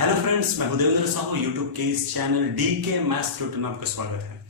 Hello friends, मैं Devendra Sahu YouTube के इस चैनल डी के मैथ्स ट्यूटोरियल में आपका स्वागत है।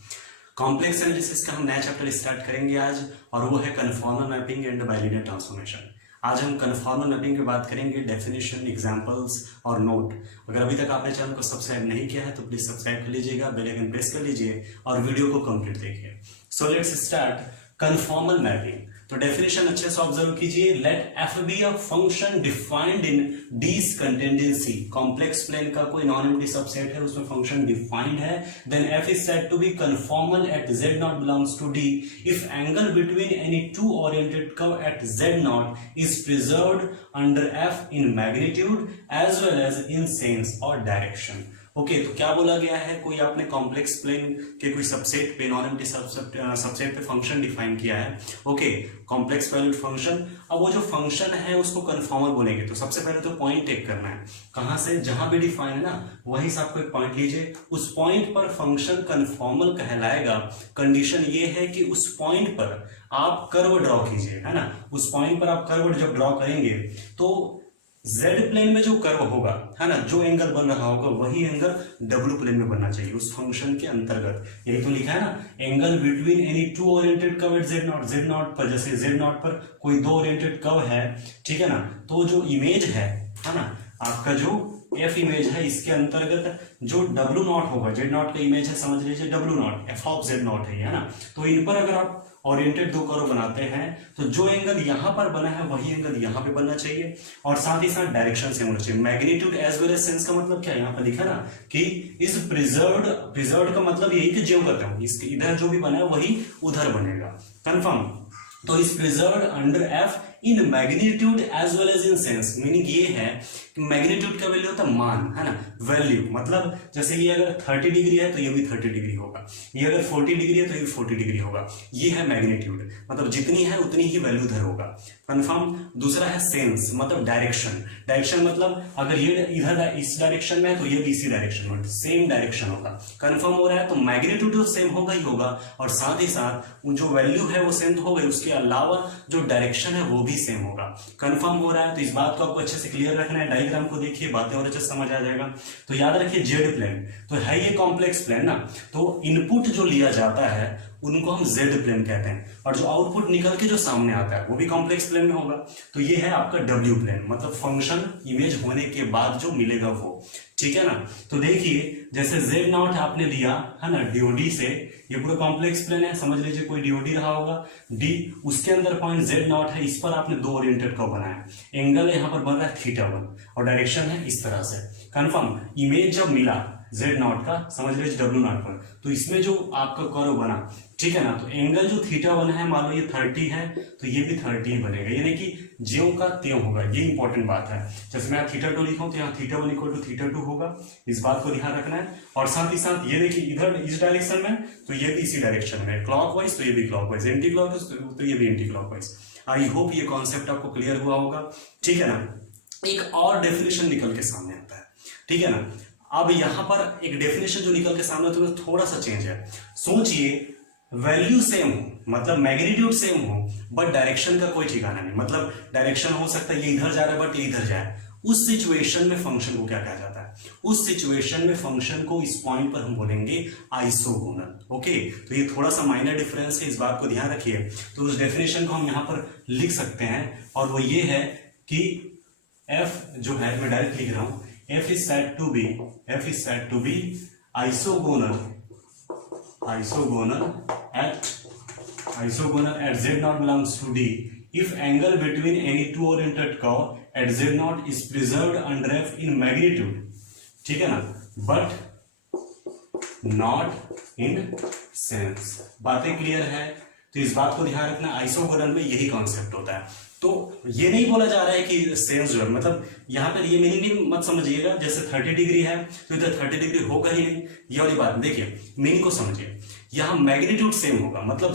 कॉम्प्लेक्स एनालिसिस का हम नया चैप्टर स्टार्ट करेंगे आज, और वो है conformal mapping and bilinear transformation. आज हम कन्फॉर्मल मैपिंग की बात करेंगे, डेफिनेशन, एग्जांपल्स और नोट। अगर अभी तक आपने चैनल को सब्सक्राइब नहीं किया है तो प्लीज सब्सक्राइब कर लीजिएगा, बेल आइकन प्रेस कर लीजिए और वीडियो को कंप्लीट देखिए। So let's start conformal mapping. तो डेफिनेशन अच्छे से ऑब्जर्व कीजिए। Let F be a function defined in डीज कंटेंडेंसी। कॉम्प्लेक्स प्लेन का कोई नॉन एम्प्टी सबसेट है, उसमें फंक्शन डिफाइंड है। Then F is said to be conformal at z not belongs to d if angle between any two oriented curve at z naught is preserved under f in magnitude as well as in sense और direction. Okay, तो क्या बोला गया है, कोई आपने complex plane के कोई सबसेट पे, नॉन एम्प्टी सबसेट पे फंक्शन डिफाइन किया है। Okay, complex valued function. अब वो जो फंक्शन है उसको कन्फॉर्मल बोलेंगे। तो सबसे पहले तो पॉइंट टेक करना है, कहां से, जहां भी डिफाइन है ना वहीं से आपको एक पॉइंट लीजिए। उस पॉइंट पर फंक्शन कन्फॉर्मल कहलाएगा। कंडीशन ये है कि उस पॉइंट पर आप कर्व ड्रॉ कीजिए, है ना। उस पॉइंट पर आप कर्व जब ड्रॉ करेंगे तो Z प्लेन में जो कर्व होगा, है ना, जो एंगल बन रहा होगा वही एंगल W प्लेन में बनना चाहिए उस फंक्शन के अंतर्गत। यही तो लिखा है ना, angle between any two oriented curve at Z not पर, जैसे Z नॉट पर कोई दो ओरिएंटेड कर्व है, ठीक है ना, तो जो इमेज है ना, आपका जो F इमेज है, इसके अंतर्गत जो W नॉट होगा, Z नॉट का इमेज है, समझ लीजिए W not, F of Z not है ना। तो इन पर अगर आप ओरिएंटेड दो कर्व बनाते हैं तो जो एंगल यहां पर बना है वही एंगल यहां पे बनना चाहिए, और साथ ही साथ डायरेक्शन सेम होना चाहिए। Magnitude as well as sense का मतलब क्या है, यहां पर लिखा ना कि इज प्रिजर्व्ड का मतलब यही कि ज्यों करता हूं, इसके इधर जो भी बना है वही उधर बनेगा। कंफर्म। तो is preserved under f in magnitude as well as in sense. Meaning ये है कि मैग्नीट्यूड का वैल्यू होता है मान, है ना, वैल्यू। मतलब जैसे ये अगर 30 डिग्री है तो ये भी 30 डिग्री होगा, ये अगर 40 डिग्री है तो ये 40 डिग्री होगा। ये है मैग्नीट्यूड, मतलब जितनी है उतनी ही वैल्यू उधर होगा। कंफर्म। दूसरा है सेंस, मतलब डायरेक्शन। डायरेक्शन मतलब अगर ये इधर इस डायरेक्शन में है तो ये भी इसी डायरेक्शन में, सेम डायरेक्शन होगा। कंफर्म हो रहा है। तो मैग्नीट्यूड तो सेम होगा ही होगा, और साथ ही साथ जो वैल्यू है वो सेम तो होगा, उसके अलावा जो डायरेक्शन है वो भी सेम होगा। कंफर्म हो रहा है। तो इस बात को आपको अच्छे से क्लियर रखना है। डायग्राम को देखिए, बातें और अच्छे से समझ आ जाएगा। तो याद रखिए जेड प्लेन तो है ये कॉम्प्लेक्स प्लेन ना, तो इनपुट जो लिया जाता है उनको हम जेड प्लेन कहते हैं, और जो आउटपुट निकल के जो सामने आता है वो भी कॉम्प्लेक्स प्लेन में होगा। तो ये है आपका डब्ल्यू प्लेन, मतलब फंक्शन इमेज होने के बाद जो मिलेगा वो, ठीक है ना। तो देखिए जैसे जेड नॉट आपने लिया है ना डीओडी से, ये पूरा कॉम्प्लेक्स प्लेन है, समझ लीजिए कोई डीओडी रहा होगा डी, उसके अंदर पॉइंट जेड नॉट है, इस पर आपने दो ओरिएंटेड कर्व बनाया, एंगल यहां पर बन रहा है θ1 और डायरेक्शन है इस तरह से। कंफर्म। इमेज जब मिला जेड नॉट का, समझ लीजिए डब्ल्यू नॉट पर, तो इसमें जो आपका कर्व बना, ठीक है ना, तो एंगल जो θ1 है, मान लो ये 30 है तो ये भी 30 ही बनेगा, यानी कि ज्यों का त्यों होगा। ये इंपॉर्टेंट बात है। जैसे मैं θ2 लिखा हूं तो यहाँ θ1 इक्वल टू θ2 होगा, इस बात को ध्यान रखना है। और साथ ही साथ ये देखिए इधर इस डायरेक्शन में तो ये भी इसी डायरेक्शन में, क्लॉकवाइज तो ये भी क्लॉकवाइज, एंटी क्लॉकवाइज तो ये भी एंटी क्लॉकवाइज। आई होप ये कॉन्सेप्ट आपको क्लियर हुआ होगा, ठीक है ना। एक और डेफिनेशन निकल के सामने आता है, ठीक है ना। अब यहां पर एक डेफिनेशन जो निकल के सामने तो थोड़ा सा चेंज है। सोचिए वैल्यू सेम हो, मतलब मैग्नीट्यूड सेम हो, बट डायरेक्शन का कोई ठिकाना नहीं, मतलब डायरेक्शन हो सकता है ये इधर जा रहा है बट ये इधर जाए। उस सिचुएशन में फंक्शन को क्या कहा जाता है, उस सिचुएशन में फंक्शन को इस पॉइंट पर हम बोलेंगे आइसोगोनल। ओके, तो ये थोड़ा सा माइनर डिफरेंस है, इस बात को ध्यान रखिए। तो उस डेफिनेशन को हम यहां पर लिख सकते हैं, और वो ये है कि एफ जो है, मैं डायरेक्ट लिख रहा हूं, F is said to be isogonal at Z naught belongs to D if angle between any two oriented curve at Z naught is preserved under F in magnitude, ठीक है ना, but not in sense। बातें clear है। तो इस बात को ध्यान रखना, आइसोगोनल में यही कॉन्सेप्ट होता है। तो ये नहीं बोला जा रहा है कि सेंस जो है, मतलब यहाँ पर ये मीनिंग भी मत समझिएगा जैसे 30 डिग्री है तो इधर 30 डिग्री होगा ही नहीं, ये वाली बात देखिए, मीनिंग को समझिए। यहाँ मैग्नीट्यूड सेम होगा, मतलब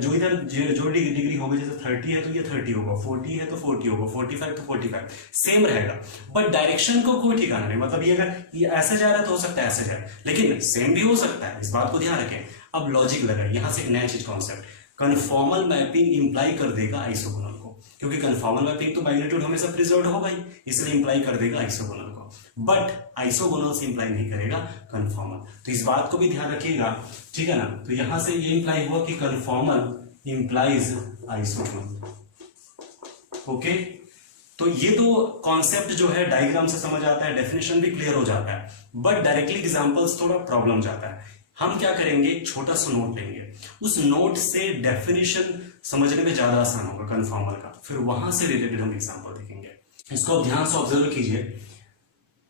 जो इधर जो डिग्री होगा, जैसे 30 है तो ये 30 होगा, 40 है तो 40 होगा, 45 तो 45 सेम रहेगा, बट डायरेक्शन को कोई ठिकाना नहीं। मतलब ये अगर ये ऐसे जा रहा है तो हो सकता है ऐसे जाए, लेकिन सेम भी हो सकता है, इस बात को ध्यान रखें। अब लॉजिक लगा, यहां से एक नया चीज कॉन्सेप्ट, कन्फॉर्मल मैपिंग इंप्लाई कर देगा आइसोगोनल को, क्योंकि कन्फॉर्मल मैपिंग तो मैग्नीट्यूड हमेशा प्रिजर्व्ड होगा ही, इसलिए इंप्लाई कर देगा आइसोगोनल को। बट आइसोगोनल से इंप्लाई नहीं करेगा कन्फॉर्मल। तो इस बात को भी ध्यान रखिएगा, ठीक है ना। तो यहां से ये इंप्लाई हुआ कि कन्फॉर्मल इंप्लाइज आइसोगोनल। ओके, तो ये तो कॉन्सेप्ट जो है डायग्राम से समझ आता है, डेफिनेशन भी क्लियर हो जाता है, बट डायरेक्टली एग्जांपल्स थोड़ा प्रॉब्लम जाता है। हम क्या करेंगे, एक छोटा सा नोट लेंगे, उस नोट से डेफिनेशन समझने में ज्यादा आसान होगा कन्फॉर्मल का, फिर वहां से रिलेटेड हम एग्जांपल देखेंगे। इसको ध्यान से ऑब्जर्व कीजिए।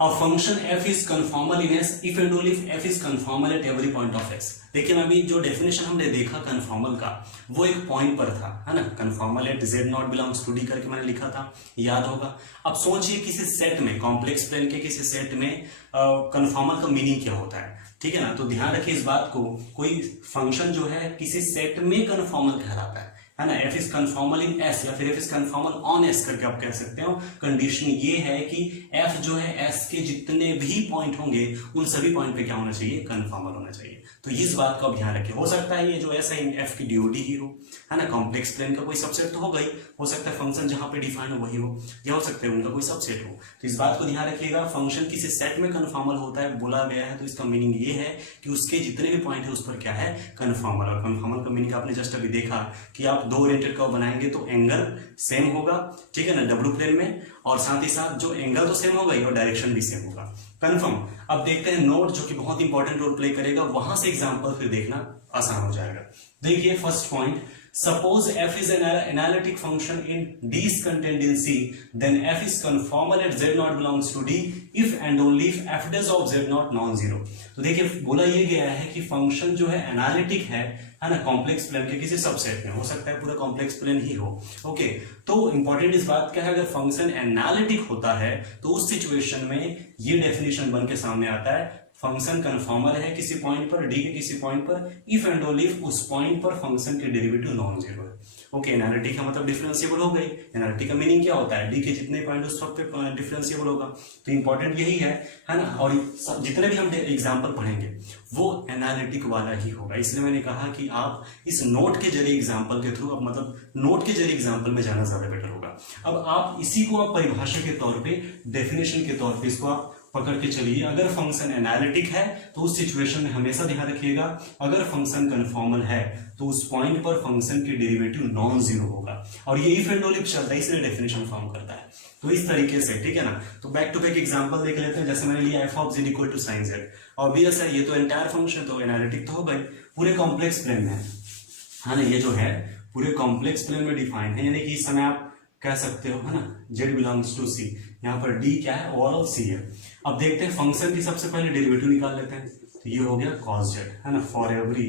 A function f is conformal in S if and only if f is conformal at every point of x। देखिए मैं अभी जो डेफिनेशन हमने देखा कन्फॉर्मल का, वो एक पॉइंट पर था, है ना। Conformal at z not belongs to d करके मैंने लिखा था, याद होगा। अब सोचिए किसी सेट में, कॉम्प्लेक्स प्लेन के किसी सेट में कन्फॉर्मल का मीनिंग क्या होता है, ठीक है ना। तो ध्यान रखिए इस बात को, कोई फंक्शन जो है किसी सेट में कन्फॉर्मल कहलाता है ना। F is conformal in S या फिर F is conformal on S करके आप कह सकते हो। कंडीशन ये है कि एफ जो है एस के जितने भी पॉइंट होंगे उन सभी पॉइंट पे क्या होना चाहिए, कन्फॉर्मल होना चाहिए। तो इस बात का आप ध्यान रखिए। हो सकता है ये जो एस है एफ की डीओडी ही हो, है ना। कॉम्प्लेक्स प्लेन का कोई सबसेट तो होगा ही, हो सकता है फंक्शन जहां पे डिफाइन हो वही हो, या हो सकता है उनका कोई सबसेट हो। तो इस बात को ध्यान रखिएगा, फंक्शन किसी सेट में कन्फॉर्मल होता है बोला गया है, तो इसका मीनिंग ये है कि उसके जितने भी पॉइंट है उस पर क्या है, कन्फॉर्मल। और कन्फॉर्मल का मीनिंग आपने जस्ट अभी देखा कि आप दो ओरिएंटेड कर्व बनाएंगे तो एंगल सेम होगा, ठीक है ना, डब्ल्यू प्लेन में, और साथ ही साथ जो एंगल तो सेम होगा ही और डायरेक्शन भी सेम होगा, कंफर्म। अब देखते हैं नोट जो कि बहुत इंपॉर्टेंट रोल प्ले करेगा, वहां से एग्जांपल फिर देखना आसान हो जाएगा। देखिए first point, suppose f is an analytic function in D is contained in C, then f is conformal at z naught belongs to D if and only if f dash of z naught non-zero। तो देखिए बोला ये गया है कि function जो है analytic है ना, कॉम्प्लेक्स प्लेन के किसी सबसेट में, हो सकता है पूरा कॉम्प्लेक्स प्लेन ही हो। ओके, तो इंपॉर्टेंट इस बात क्या है, अगर फंक्शन एनालिटिक होता है तो उस सिचुएशन में ये डेफिनेशन बन के सामने आता है, फंक्शन कन्फॉर्मल है किसी पॉइंट पर, डी के किसी पॉइंट पर, इफ एंड ओनली इफ उस पॉइंट पर फंक्शन के डेरिवेटिव नॉन जीरो है। ओके, एनालिटिक का मतलब डिफरेंशिएबल हो गई। एनालिटिक का मीनिंग क्या होता है, डी के जितने पॉइंट उस वक्त पे डिफरेंशिएबल होगा। तो इंपॉर्टेंट यही है ना। और जितने भी हम एग्जाम्पल पढ़ेंगे वो एनालिटिक वाला ही होगा, इसलिए मैंने कहा कि आप इस नोट के जरिए एग्जाम्पल के थ्रू, अब मतलब नोट के जरिए एग्जाम्पल में जाना ज्यादा बेटर होगा। अब आप इसी को आप परिभाषा के तौर पे, डेफिनेशन के तौर पे इसको आप पकड़ के चलिए। अगर फंक्शन एनालिटिक है तो उस सिचुएशन में हमेशा ध्यान रखिएगा, अगर फंक्शन कन्फॉर्मल है तो उस पॉइंट पर फंक्शन की डेरिवेटिव नॉन जीरो होगा, और ये इफ एंड ओनली इफ चलता है, इसलिए डेफिनेशन फॉर्म करता है। तो इस तरीके से, ठीक है ना। तो बैक टू बैक एग्जांपल देख लेते हैं। जैसे मैंने लिया f of z equal to sine z, obvious है ये तो एंटायर फंक्शन तो एनालिटिक तो होगा ही, पूरे कॉम्प्लेक्स प्लेन में है ना। ये जो है पूरे कॉम्प्लेक्स प्लेन में डिफाइन है, यानी कि इस समय आप कह सकते हो, है ना, z बिलोंग्स टू c, यहाँ पर d क्या है, ऑल ऑफ c है। अब देखते हैं फंक्शन की सबसे पहले डेरिवेटिव निकाल लेते हैं। तो ये हो गया cos z, है ना, for every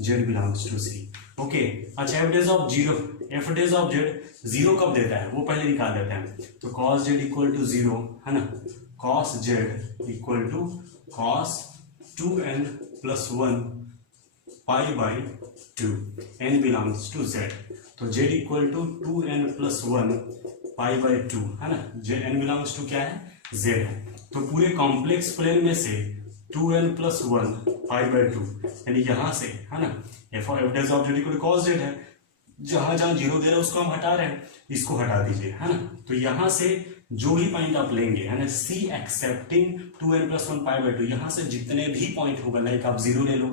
z belongs to c। Okay, अच्छा f dash of z zero कब देता है वो पहले निकाल लेते हैं। तो cos z equal to zero, है ना, cos z equal to cos 2n plus 1 pi by 2, n belongs to z। तो z equal to 2n plus 1 pi by 2, है ना, n बिलोंग्स टू क्या है, z है। तो पूरे कॉम्प्लेक्स प्लेन में से 2n प्लस 1 पाई बाई 2, यानी यहां से, है ना, f dash of z equal to cos z है, जहां जहां जीरो दे रहे हैं उसको हम हटा रहे हैं, इसको हटा दीजिए, है ना। तो यहां से जो भी पॉइंट आप लेंगे, है ना, c accepting 2n plus 1 pi by 2, यहां से जितने भी पॉइंट होगा, लाइक आप 0 ले लो,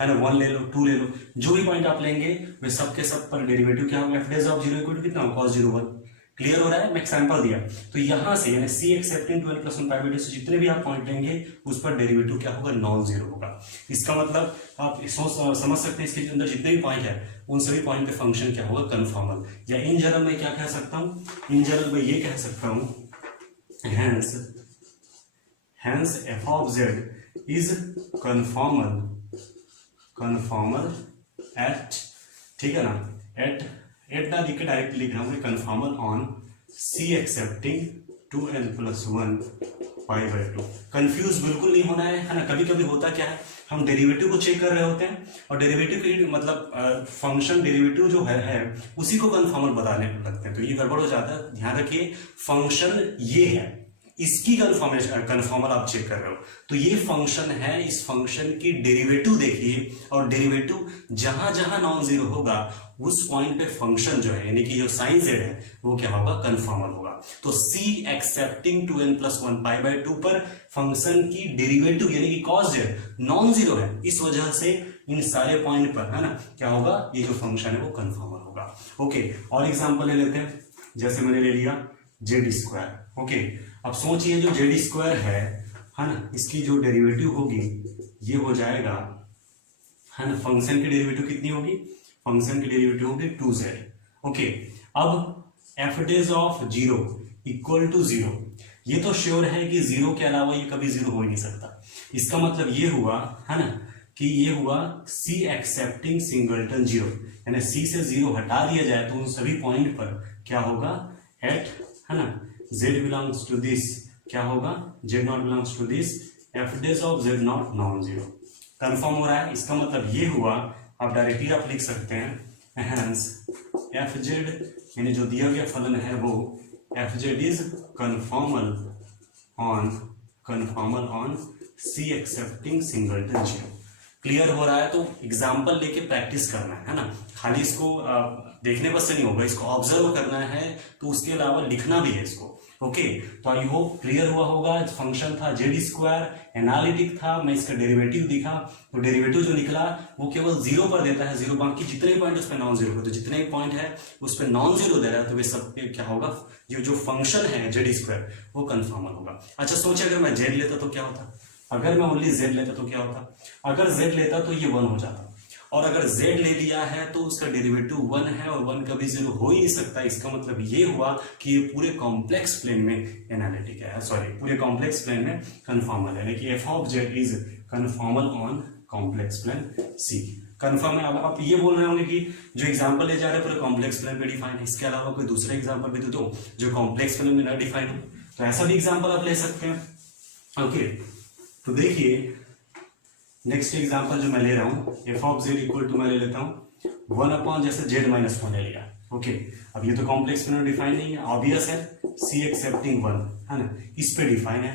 है ना, 1 ले लो, 2 ले लो, जो भी पॉइंट आप लेंगे वे सबके सब पर डेरिवेटिव क्या होगा, f dash of 0 equal to कितना होगा, cos 0 1। क्लियर हो रहा है, मैं एग्जांपल दिया। तो यहां से यानी c accepting 2n plus 1 pi by 2 से जितने भी आप पॉइंट लेंगे उस पर डेरिवेटिव क्या होगा, नॉन जीरो होगा। इसका मतलब आप समझ सकते हैं, इसके अंदर जितने भी पॉइंट है उन सभी पॉइंट पे फंक्शन क्या होगा, कन्फॉर्मल। या इन जनरल में क्या कह सकता हूं, इन जनरल में ये कह सकता हूं, hence f of z is conformal at, ठीक है ना, एट ना लिख के डायरेक्ट लिख रहा हूं, conformal on c accepting 2n plus 1 pi by 2। Confuse बिल्कुल नहीं होना है ना। कभी कभी होता क्या है, हम डेरिवेटिव को चेक कर रहे होते हैं और डेरिवेटिव की मतलब फंक्शन डेरिवेटिव जो है उसी को कन्फॉर्मल बताने लगते हैं, तो ये गड़बड़ हो जाता है। ध्यान रखिए, फंक्शन ये है, इसकी कन्फॉर्मल आप चेक कर रहे हो, तो ये फंक्शन है, इस फंक्शन की डेरिवेटिव देखिए, और डेरिवेटिव जहां जहां नॉन जीरो होगा उस पॉइंट पे फंक्शन जो है, यानी कि जो साइन z है वो क्या होगा, कन्फॉर्मल होगा। होगा। तो c एक्सेप्टिंग 2n+1 π/2 पर फंक्शन की डेरिवेटिव यानी कि cos z नॉन जीरो है, इस वजह से इन सारे पॉइंट पर है ना क्या होगा, ये जो फंक्शन है वो कन्फर्मल होगा। ओके, और एग्जांपल ले लेते हैं, जैसे मैंने ले लिया z²। ओके, अब सोचिए जो z² है ना, इसकी जो डेरिवेटिव होगी ये हो जाएगा है ना, फंक्शन की डेरिवेटिव कितनी होगी, फंक्शन की डेरिवेटिव होगी 2z। ओके, अब f dash of 0 equal to 0, ये तो श्योर है कि 0 के अलावा ये कभी 0 हो ही नहीं सकता। इसका मतलब ये हुआ है ना कि ये हुआ c एक्सेप्टिंग सिंगलटन 0, यानी c से 0 हटा दिया जाए तो उन सभी पॉइंट पर क्या होगा, एट है ना z बिलोंग्स टू दिस क्या होगा, z not belongs to this, f dash of z not non zero. Confirm हो रहा है, इसका मतलब ये हुआ, आप डायरेक्टली आप लिख सकते हैं हेंस एफ जेड यानी जो दिया गया फलन है वो f z is conformal on c excepting singleton 0। Clear हो रहा है, तो एग्जाम्पल लेके प्रैक्टिस करना है ना, खाली इसको देखने बस से नहीं होगा, इसको ऑब्जर्व करना है, तो उसके अलावा लिखना भी है इसको। ओके, तो आई होप क्लियर हुआ होगा। फंक्शन था z², एनालिटिक था, मैं इसका डेरिवेटिव दिखा, तो डेरिवेटिव जो निकला वो केवल 0 पर देता है, 0 बाकी जितने पॉइंट उस पर नॉन जीरो, तो जितने पॉइंट है उस पर नॉन जीरो दे रहा है, तो वे सब पे क्या होगा, ये जो फंक्शन है z² वो कन्फर्मल होगा। अच्छा सोचिए अगर मैं z लेता तो क्या होता, अगर मैं ओनली z लेता तो क्या होता, अगर z लेता तो ये 1 हो जाता, और अगर z ले लिया है तो उसका डेरिवेटिव 1 है और 1 कभी 0 हो ही नहीं सकता। इसका मतलब ये हुआ कि ये पूरे कॉम्प्लेक्स प्लेन में एनालिटिक है, सॉरी पूरे कॉम्प्लेक्स प्लेन में कन्फॉर्मल है, यानी कि f of z is conformal on complex plane c. Confirm है। अब आप ये बोल रहे होंगे कि जो एग्जांपल ले जा रहे हैं पूरे कॉम्प्लेक्स प्लेन पे डिफाइन है, इसके अलावा कोई दूसरा एग्जांपल भी दो जो कॉम्प्लेक्स प्लेन में ना डिफाइन हो, तो ऐसा भी एग्जांपल आप ले सकते हैं। ओके, तो देखिए नेक्स्ट एग्जांपल जो मैं ले रहा हूं, f of Z equal to मैं ले लेता हूं 1 जैसे z-1 ले लिया। ओके, अब ये तो कॉम्प्लेक्स प्लेन में डिफाइन नहीं है, ऑब्वियस है, सी एक्सेप्टिंग 1 है ना, इस पे डिफाइन है।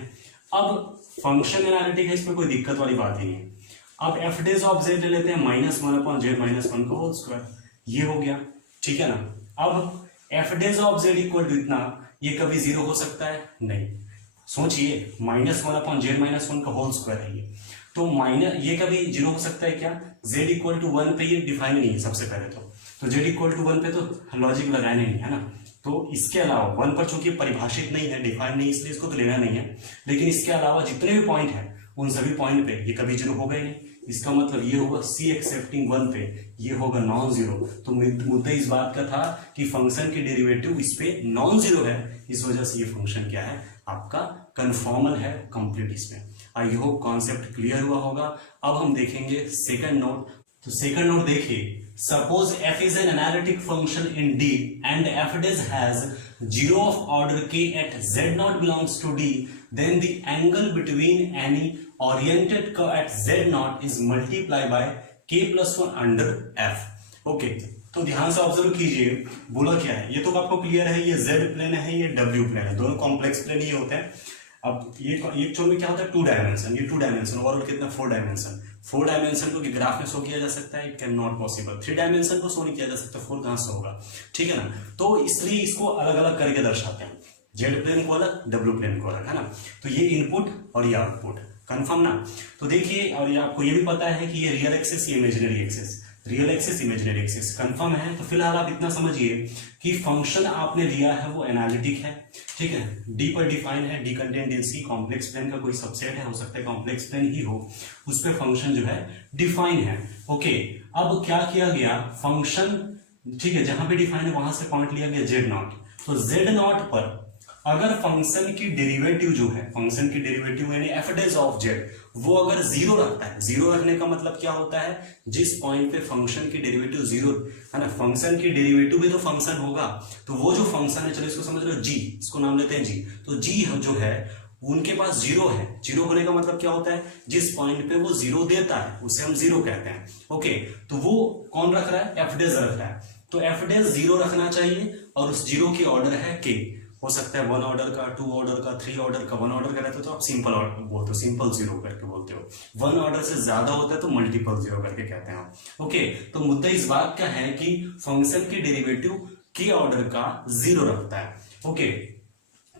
अब फंक्शन एनालिटिक है, इसमें कोई दिक्कत वाली बात ही नहीं है। अब एफ डेज ऑफ जेड ले लेते हैं -1/z-1 का होल स्क्वायर, ये हो गया, ठीक है ना। अब f dash of Z equal to इतना, ये कभी 0 हो सकता है नहीं, सोचिए -1/z-1 का होल स्क्वायर है ये, तो माइनस ये कभी 0 हो सकता है क्या, z इक्वल टू 1 पे ये डिफाइन नहीं है सबसे पहले तो z इक्वल टू 1 पे तो लॉजिक लगाने नहीं है ना, तो इसके अलावा 1 पर चूंकि परिभाषित नहीं है, डिफाइन नहीं, इसलिए इसको तो लेना नहीं है, लेकिन इसके अलावा जितने भी पॉइंट है उन सभी पॉइंट पे ये कभी 0 होगा ही नहीं। इसका मतलब ये होगा c एक्सेप्टिंग 1 पे ये होगा नॉन जीरो। तो मुद्दा इस बात का था कि फंक्शन की डेरिवेटिव इस पे नॉन जीरो है, इस वजह से ये फंक्शन क्या है आपका कन्फॉर्मल है कंप्लीट इसमें। आई होप कॉन्सेप्ट क्लियर हुआ होगा। अब हम देखेंगे सेकंड नोट। तो सेकंड नोट देखिए, suppose f is an analytic function in D and f dash has 0 of order k at z0 belongs to D, then the angle between any oriented curve at z0 is multiplied by k+1 under f। Okay, तो ध्यान से observe कीजिए, बोला क्या है, ये तो आपको क्लियर है, ये z प्लेन है, ये w प्लेन है, दोनों कॉम्प्लेक्स प्लेन ही होते हैं। अब ये एक्चुअल में क्या होता है, 2 डायमेंशन, ये 2 डायमेंशन, ओवरऑल कितना 4 डायमेंशन। 4 डायमेंशन को ग्राफ में शो किया जा सकता है, it can not possible. 3 dimension को शो नहीं किया जा सकता, 4 कहां से होगा, ठीक है ना। तो इसलिए इसको अलग अलग करके दर्शाते हैं, जेड प्लेन को अलग, डब्ल्यू प्लेन को अलग, है ना। तो ये इनपुट और ये आउटपुट, कंफर्म ना। तो देखिए, और ये आपको ये भी पता है कि ये रियल एक्सिस, ये imaginary axis, real axis imaginary axis, confirm है। तो फिलहाल आप इतना समझिए कि फंक्शन आपने लिया है वो एनालिटिक है, ठीक है, डी पर डिफाइन है, d content in c, complex plane का कोई सबसेट है, हो सकता है कॉम्प्लेक्स प्लेन ही हो, उस पे फंक्शन जो है डिफाइन है। ओके, अब क्या किया गया, फंक्शन ठीक है जहां पे डिफाइन है वहां से पॉइंट लिया गया z0, तो z0 पर अगर फंक्शन की डेरिवेटिव जो है, फंक्शन की डेरिवेटिव यानी एफ डेज ऑफ जेड, वो अगर 0 रखता है, 0 रखने का मतलब क्या होता है, जिस पॉइंट पे फंक्शन की डेरिवेटिव 0 है ना, फंक्शन की डेरिवेटिव भी तो फंक्शन होगा, तो वो जो फंक्शन है, चलो इसको समझ लो g, इसको नाम लेते हैं g, तो g जो है उनके पास 0 है। 0 होने का मतलब क्या होता है, जिस पॉइंट पे वो 0 देता है उसे हम 0 कहते हैं। ओके, तो वो कौन रख रहा है, एफ डेज रख रहा है, तो एफ डेज 0 रखना चाहिए, और उस 0 की ऑर्डर है k, हो सकता है 1 ऑर्डर का, 2 ऑर्डर का, 3 ऑर्डर का। 1 ऑर्डर का रहता है तो आप सिंपल ऑर्डर बोलते हो, सिंपल 0 करके बोलते हो, 1 ऑर्डर से ज्यादा होता है तो मल्टीपल 0 करके कहते हैं। ओके, तो मुद्दा इस बात का है कि फंक्शन की डेरिवेटिव के ऑर्डर का 0 रखता है। ओके,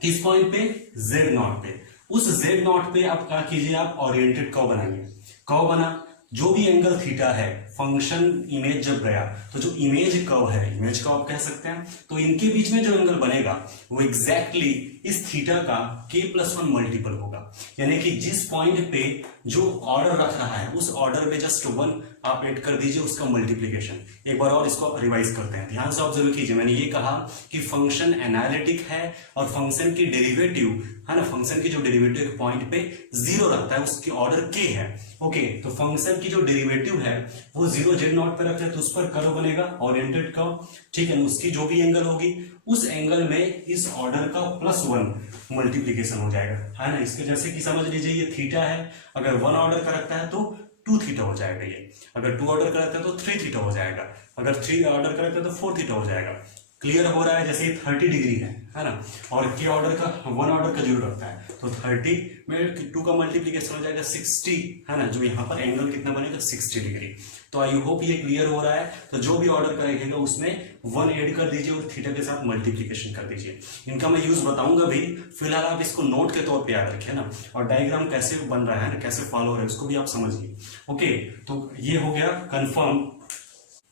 किस पॉइंट पे, जेड नॉट पे। उस जेड नॉट पे आप क्या कीजिए, आप ओरिएंटेड कर्व बनाइए। कर्व बना, जो भी एंगल थीटा है, फंक्शन इमेज जब गया तो जो इमेज कर्व है, इमेज कर्व आप कह सकते हैं, तो इनके बीच में जो एंगल बनेगा वो एग्जैक्टली इस थीटा का k+1 मल्टीपल होगा। यानी कि जिस पॉइंट पे जो ऑर्डर रख रहा है उस ऑर्डर में जस्ट 1 आप ऐड कर दीजिए, उसका मल्टीप्लीकेशन। एक बार और इसको रिवाइज करते हैं, ध्यान से ऑब्जर्व कीजिए। मैंने ये कहा कि फंक्शन एनालिटिक है और फंक्शन की डेरिवेटिव है ना, फंक्शन की जो डेरिवेटिव पॉइंट पे 0 रखता है उसकी ऑर्डर k है। ओके, तो फंक्शन की जो डेरिवेटिव है वो 0 जेड नॉट पे रखते हैं, तो उस पर कर्व बनेगा ओरिएंटेड कर्व, ठीक है। उसकी जो भी एंगल होगी उस एंगल में इस ऑर्डर का +1 मल्टीप्लीकेशन हो जाएगा, है ना। इसके जैसे कि समझ लीजिए ये थीटा है, अगर 1 ऑर्डर का रखता है तो 2 थीटा हो जाएगा ये, अगर 2 ऑर्डर का रखता है तो 3 थीटा हो जाएगा, अगर 3 ऑर्डर का रखता है तो 4 थीटा हो जाएगा। क्लियर हो रहा है, जैसे ये 30 डिग्री है ना, और के ऑर्डर का 1 ऑर्डर का 0 रखता है, तो 30 में 2 का मल्टीप्लीकेशन हो जाएगा 60, है ना, जो यहाँ पर एंगल कितना बनेगा 60 डिग्री। तो आई होप ये क्लियर हो रहा है। तो जो भी ऑर्डर का रहेगा उसमें 1 ऐड कर दीजिए और थीटा के साथ मल्टीप्लीकेशन कर दीजिए। इनका मैं यूज बताऊंगा भी, फिलहाल आप इसको नोट के तौर पे याद रखें ना, और डायग्राम कैसे बन रहा है ना, कैसे फॉलो हो रहा है उसको भी आप समझिए। ओके, तो ये हो गया कंफर्म।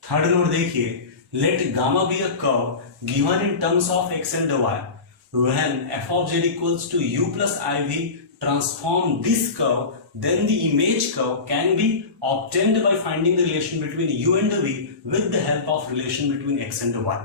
थर्ड नोट देखिए, let gamma be a curve given in terms of x and y when f of z equals to u plus iv transform this curve, then the image curve can be obtained by finding the relation between u and v with the help of relation between x and y।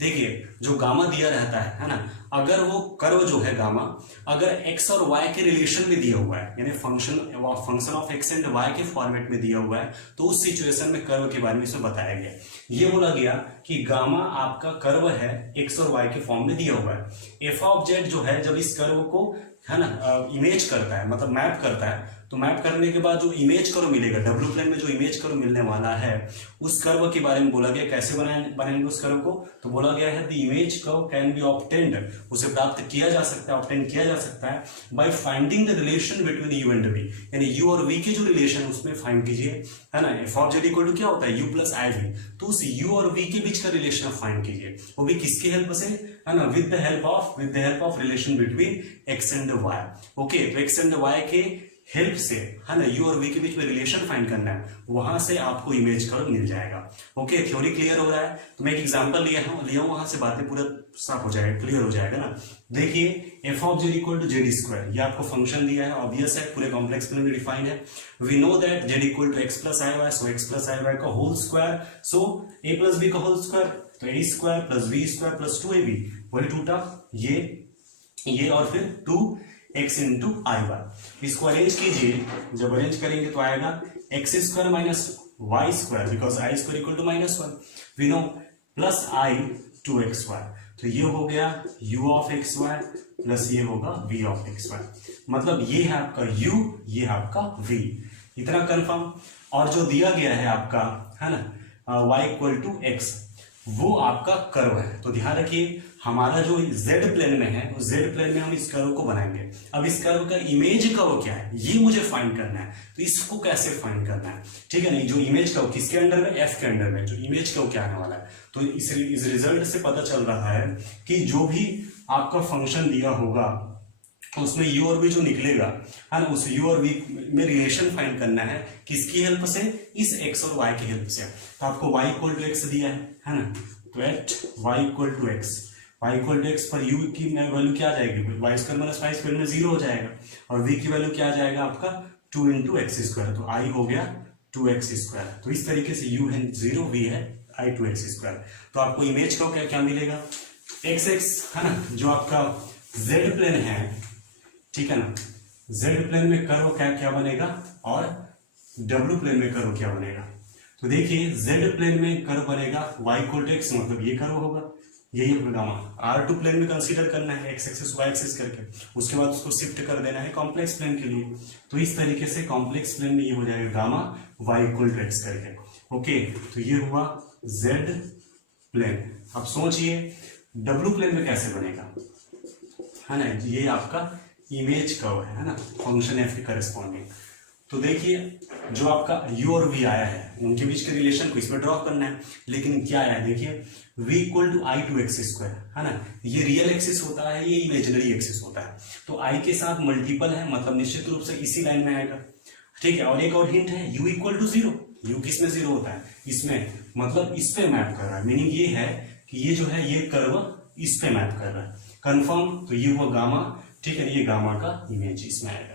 देखिए जो gamma दिया रहता है ना, अगर वो curve जो है गामा अगर x और y के रिलेशन में दिया हुआ है, यानी function of x and y के फॉर्मेट में दिया हुआ है, तो उस सिचुएशन में कर्व के बारे में इसमें बताया गया। ये बोला गया कि गामा आपका कर्व है x और y के फॉर्म में दिया हुआ है। f ऑफ z जो है जब इस कर्व को है ना इमेज करता है, मतलब मैप करता है, तो मैप करने के बाद जो इमेज कर्व मिलेगा, डब्ल्यू प्लेन में जो इमेज कर्व मिलने वाला है उस कर्व के बारे में बोला गया। कैसे बनाएंगे उस कर्व को, तो बोला गया है the image curve can be obtained, उसे प्राप्त किया जा सकता है, ऑब्टेन किया जा सकता है by finding the relation between u and v, यानी यू और वी के जो रिलेशन है उसमें फाइंड कीजिए, है ना। F of Z equal to क्या होता है, यू प्लस आई वी, तो उस यू और वी के बीच का रिलेशन फाइंड कीजिए, वो भी किसकी हेल्प से, है ना, with the help of relation between x and y. Okay, तो एक्स एंड वाई के हेल्प से, है ना, यू और वी के बीच में रिलेशन फाइंड करना है, वहां से आपको इमेज कर्व मिल जाएगा। ओके, थ्योरी क्लियर हो रहा है। तो मैं एक एग्जांपल लिया हूं, वहां से बातें पूरा साफ हो जाएगा, क्लियर हो जाएगा ना। देखिए F of Z equal to Z square, ये आपको फंक्शन दिया है, ऑब्वियस है, पूरे कॉम्प्लेक्स प्लेन में डिफाइंड है। We know that Z equal to X plus I Y, so X plus I Y का whole square, so A plus B का होल स्क्वायर, तो A square plus B square plus 2ab, वही टूटा ये और फिर 2x into I Y. इसको arrange कीजिए, जब अरेंज करेंगे तो आएगा x square minus y square, because i square equal to -1, we know, plus i 2xy, तो ये हो गया u of x y plus ये होगा v ऑफ एक्स वाई, मतलब ये है आपका u, ये है आपका v, इतना कंफर्म। और जो दिया गया है आपका, है ना, y इक्वल टू एक्स, वो आपका कर्व है। तो ध्यान रखिए हमारा जो z प्लेन में है, उस z प्लेन में हम इस कर्व को बनाएंगे। अब इस कर्व का इमेज कर्व क्या है ये मुझे फाइंड करना है, तो इसको कैसे फाइंड करना है, ठीक है। नहीं, जो इमेज कर्व किसके अंडर में, f के अंडर में, जो इमेज कर्व क्या आने वाला है, तो इस रिजल्ट से पता चल रहा है कि जो भी आपका फंक्शन दिया होगा उसमें u और v जो निकलेगा, है ना, उस u और v में रिलेशन फाइंड करना है, किसकी हेल्प से, इस x और y की हेल्प से। तो आपको y इक्वल टू एक्स दिया है ना, तो at y equal to x पर u की वैल्यू क्या आ जाएगी, y square minus y square में 0 हो जाएगा, और v की वैल्यू क्या आ जाएगा आपका 2 इंटू एक्स स्क्वायर, तो i हो गया 2x स्क्वायर। तो इस तरीके से u है 0, v है i 2x स्क्वायर। तो आपको इमेज का क्या मिलेगा, x है ना, जो आपका z प्लेन है, ठीक है ना, z प्लेन में कर्व क्या बनेगा, और w प्लेन में कर्व क्या बनेगा। तो देखिए z प्लेन में कर्व बनेगा y इक्वल टू एक्स, मतलब ये कर्व होगा, यही अपना गामा। r2 प्लेन में कंसीडर करना है x एक्सिस y एक्सिस करके, उसके बाद उसको शिफ्ट कर देना है कॉम्प्लेक्स प्लेन के लिए। तो इस तरीके से कॉम्प्लेक्स प्लेन में ये हो जाएगा gamma y equal to x करके। ओके, तो ये हुआ z प्लेन। अब सोचिए w प्लेन में कैसे बनेगा, है ना, ये आपका इमेज कर्व है ना, फंक्शन f के करस्पॉन्डिंग। तो देखिए जो आपका u और v आया है उनके बीच के रिलेशन को इसमें ड्रॉ करना है, लेकिन क्या आया है देखिए v equal to i two x square, है ना। ये रियल एक्सिस होता है, ये इमेजिनरी एक्सिस होता है, तो i के साथ मल्टीपल है मतलब निश्चित रूप से इसी लाइन में आएगा, ठीक है। और एक और हिंट है u equal to zero, u किसमें जीरो होता है, इसमें, मतलब इस पे मैप कर रहा है, मीनिंग ये है कि ये जो है ये कर्व इस पे मैप कर रहा है। कंफर्म, तो ये हुआ गामा, ठीक है, ये गामा का इमेज इसमें आएगा,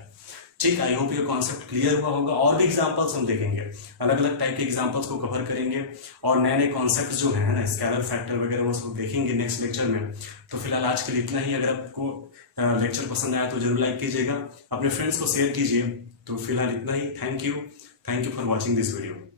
ठीक है। आई होप ये कॉन्सेप्ट क्लियर हुआ होगा। और भी एग्जांपल्स हम देखेंगे, अलग अलग टाइप के एग्जांपल्स को कवर करेंगे और नए नए कॉन्सेप्ट जो है ना, स्केलर फैक्टर वगैरह वो सब देखेंगे नेक्स्ट लेक्चर में। तो फिलहाल आज के लिए इतना ही। अगर आपको लेक्चर पसंद आया तो जरूर लाइक कीजिएगा, अपने फ्रेंड्स को शेयर कीजिए। तो फिलहाल इतना ही। Thank you for watching this video.